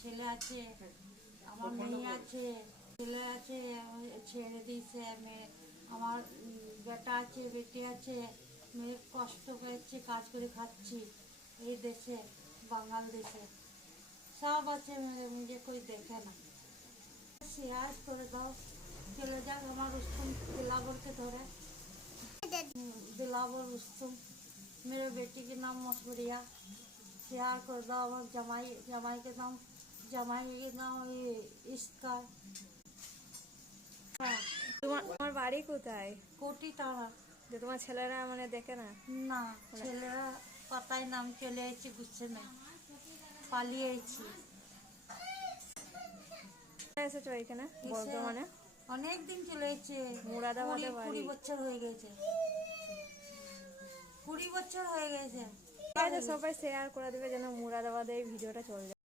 ছেলে আছে, আমার মেয়ে আছে, ছেলে আছে ছেড়ে দিয়েছে, মেয়ে আমার বেটা আছে, বেটি আছে, মেয়ে কষ্ট পেয়েছে, কাজ করে খাচ্ছি এই দেশে, বাঙাল দেশে সব আছে, मुझे कोई देखे ना। শেয়ার করে দাও, চলে যাক আমার রুস্তম दिलावर ধরে, दिलावर रुस्तम, मेरे बेटी के नाम मसूरिया, शेयर कर दो। और जमाई जमाई के नाम ये इसका। তোমার বাড়ি কোথায়? কোটি টানা। যে তোমার ছেলেরা মানে দেখে না? না, ছেলেরা পাতায় নাম চলে এসেছি, গুচ্ছে না, পালিয়ে এসেছি। এসেছো এখানে বর্ধমানে? অনেক দিন চলে এসেছে, মুরাদাবাদে বাড়ি। 20 বছর হয়ে গেছে, 20 বছর হয়ে গেছে। ঠিক আছে, সবাই শেয়ার করে দেবে যেন মুরাদাবাদে এই ভিডিওটা চলে যায়।